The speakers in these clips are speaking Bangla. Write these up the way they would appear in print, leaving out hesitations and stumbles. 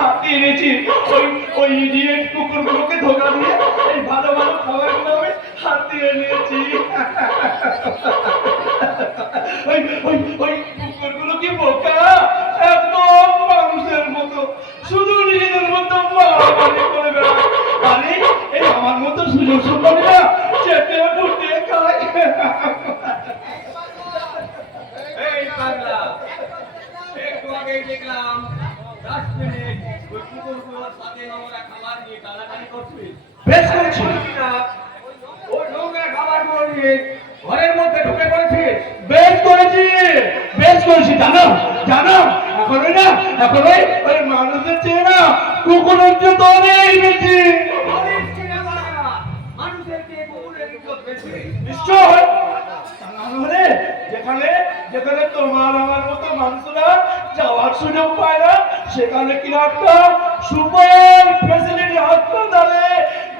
হাতে এনেছি ওই ওই ইডিয়েট কুকুরগুলোকে ধোকা দিয়ে এই ভালো ভালো খাবারগুলো আমি হাতে এনেছি। ওই ওই ওই কুকুরগুলো কি বোকা, একদম মানুষের মতো, শুধু নিজেদের মতো মারামারি করে বেড়ায়। আরে এই আমার মতো সুযোগ সুন্দরীরা চেটে ফুটে খায়। এই পাগলা, একটু আগেই দেখলাম ডাস্টবিনে ওই কুকুরগুলোর সাথে নোংরা খাবার নিয়ে টানাটানি করছিস। বেশ করেছি, ওই নোংরা খাবারগুলো নিয়ে ঘরের মধ্যে ঢুকে পড়েছিস। বেশ করেছি, বেশ করেছি। জানো জানো এখন না, এখন ওই মানুষের চেয়ে না কুকুরের চেয়ে তো অনেক বেশি। অনেক চেনা মানুষের চেয়ে কুকুরের ইজ্জত বেশি। নিশ্চয়, তাহলে যেখানে যেখানে তোমার আমার মতো মানুষরা যাওয়ার সুযোগ পায় না, সেখানে কি একটা সুপার ফ্যাসিলিটি হাসপাতালে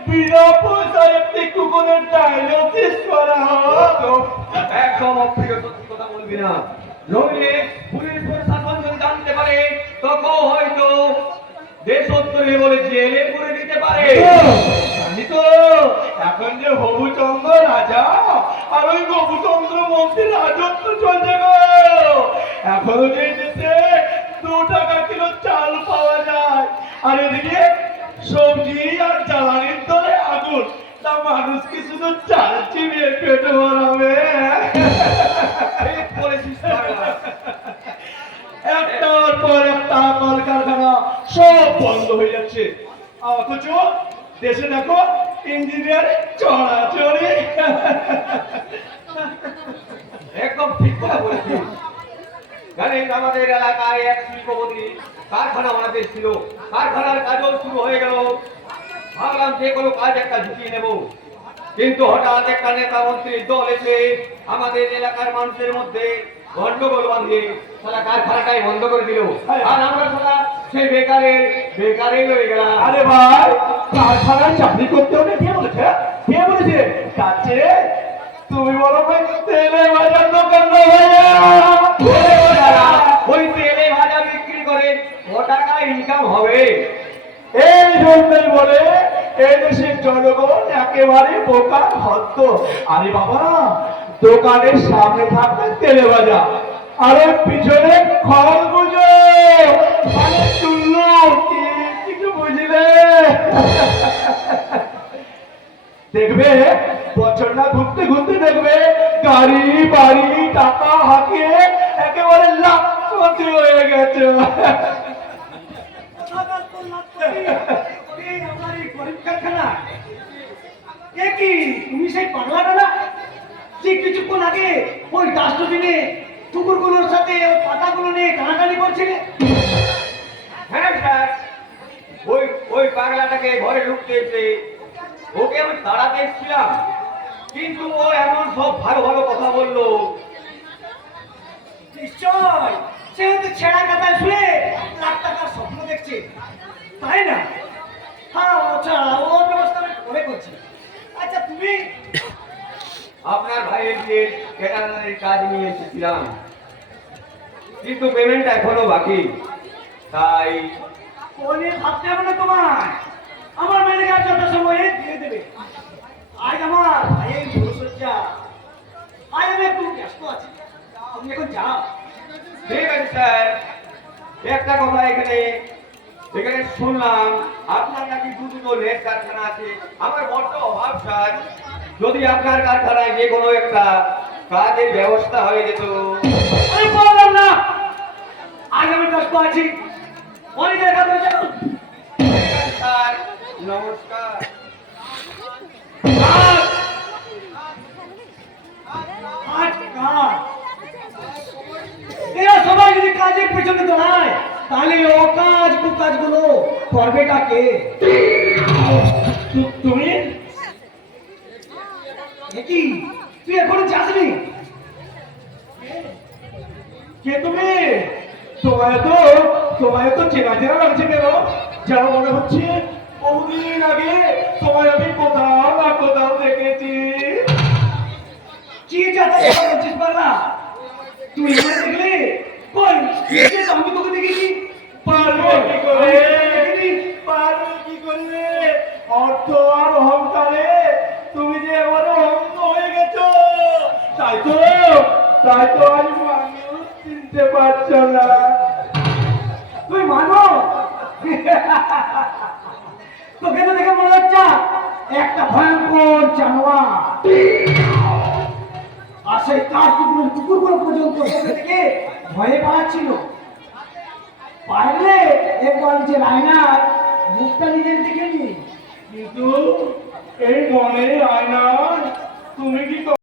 বিনা পয়সায় একটি কুকুরের ডায়ালিসিস করা হয়। একদম অপ্রিয় সত্যি কথা বলবি না, নইলে পুলিশ প্রশাসন যদি জানতে পারে তখন হয়তো দেশত্তরে বলে জেলে পুরে দিতে পারে। জানি তো, এখন যে হবুচন্দ্র রাজা আর ওই হবুচন্দ্র মন্ত্রীর রাজত্ব চলছে গো। এখনো যে দেশে 2 টাকা কিলো চাল পাওয়া যায়, আর এদিকে সবজি আর জ্বালানির দরে আগুন, তা মানুষ কি শুধু চাল চিবিয়ে পেট ভরাবে? ঠিক বলেছিস পাগলা। একটার পর একটা কলকারখানা সব বন্ধ হয়ে যাচ্ছে, অথচ দেশে দেখো ইঞ্জিনিয়ারিং চড়াচড়ি। একদম ঠিক কথা বলেছিস। জানিস আমাদের এলাকায় এক শিল্পপতি কারখানা বানাতে ছিল, কারখানার কাজও শুরু হয়ে গেল। ভাবলাম যে কোনো কাজ একটা ঝুঁকিয়ে নেব, কিন্তু হঠাৎ একটা নেতা মন্ত্রীর দল এসে আমাদের এলাকার মানুষের মধ্যে গন্ডগোল বাঁধিয়ে সারা কারখানাটাই বন্ধ করে দিল। আর আমরা সারা সেই বেকারে রয়ে গেলাম। আরে ভাই, কারখানায় চাকরি করতে হলে কে বলেছে? কে বলেছে? তার চেয়ে তুমি বলো ভাই তেলে ভাজার দোকান ওই তেলে ভাজা বিক্রি করে ক টাকা ইনকাম হবে? এই জন্যই বলে এই দেশের জনগণ একেবারে বোকা হত। আরে বাবা, দোকানের সামনে থাকবে তেলে ভাজা, আর ওর পিছনে খরগুজো মানে চুল্লু, কিছু বুঝলে? দেখবে বছরটা ঘুরতে ঘুরতে দেখবে গাড়ি বাড়ি টাকা হাঁকিয়ে একেবারে লাখপতি হয়ে গেছে। তুমি সেই পাগলাটা না যে কিছুক্ষণ আগে ওই ডাস্টবিনে কুকুরগুলোর সাথে ওই পাতাগুলো নিয়ে টানাটানি করছিলে? হ্যাঁ স্যার, ওই ওই পাগলাটাকে ঘরে ঢুকতে এসে ওকে আমি তাড়াতে এসেছিলাম, কিন্তু ও এমন সব ভালো ভালো কথা বললো। নিশ্চয় সে হয়তো ছেঁড়া কাতায় শুয়ে লাখ টাকার স্বপ্ন দেখছে, তাই না? হ্যাঁ, আচ্ছা, ও ব্যবস্থা আমি পরে করছি। আচ্ছা, তুমি আপনার ভাইয়ের বিয়ের কেনাকাটার কাজ নিয়ে এসেছিলাম, কিন্তু পেমেন্ট এখনো বাকি, তাই কোনে ভাবতে হবে না তোমার, আমার ম্যানেজার যত সময়ে দিয়ে দেবে। আজ আমার ভাইয়ের বিয়েসজ্জা, আজ আমি একটু ব্যস্ত আছি, তুমি এখন যাও। ঠিক আছে স্যার। একটা কথা এখানে এখানে শুনলাম আপনার নাকি দুটো নেট কারখানা আছে। আমার বড্ড অভাব স্যার, যদি আপনার কারখানায় যে কোনো একটা কাজের ব্যবস্থা হয়ে যেত। আমি বললাম না, আজ আমি ব্যস্ত আছি, অনেক দেখা হয়ে যাও। ঠিক আছে স্যার, নমস্কার। আজ কাজ এরা সবাই যদি কাজের পেছনে দাঁড়ায়, তাহলে ও কাজ কুকাজগুলো করবেটা কে? তুমি কি তুই এখনো যাসনি? কে তুমি? তোমায় তো চেনা চেনা লাগছে কেন? যেন মনে হচ্ছে বহুদিন আগে তোমায় আমি কোথাও না কোথাও দেখেছি। কি যাতা করছিস পাগলা? তুই এখানে দেখলে কই? আমি তোকে দেখেছি। পারবে তাই তো আজ মানুষ চিনতে পারছো না। তুই মানো তোকে তো দেখে মনে হচ্ছে একটা ভয়ঙ্কর জানোয়ার। আর সেই কাঠ কুকুরগুলো পর্যন্ত তোকে দেখে ভয়ে পালাচ্ছিল। পারলে একবার নিজের আয়নার মুখটা নিজের দিকে নি। কিন্তু এই মনে আয়না তুমি কি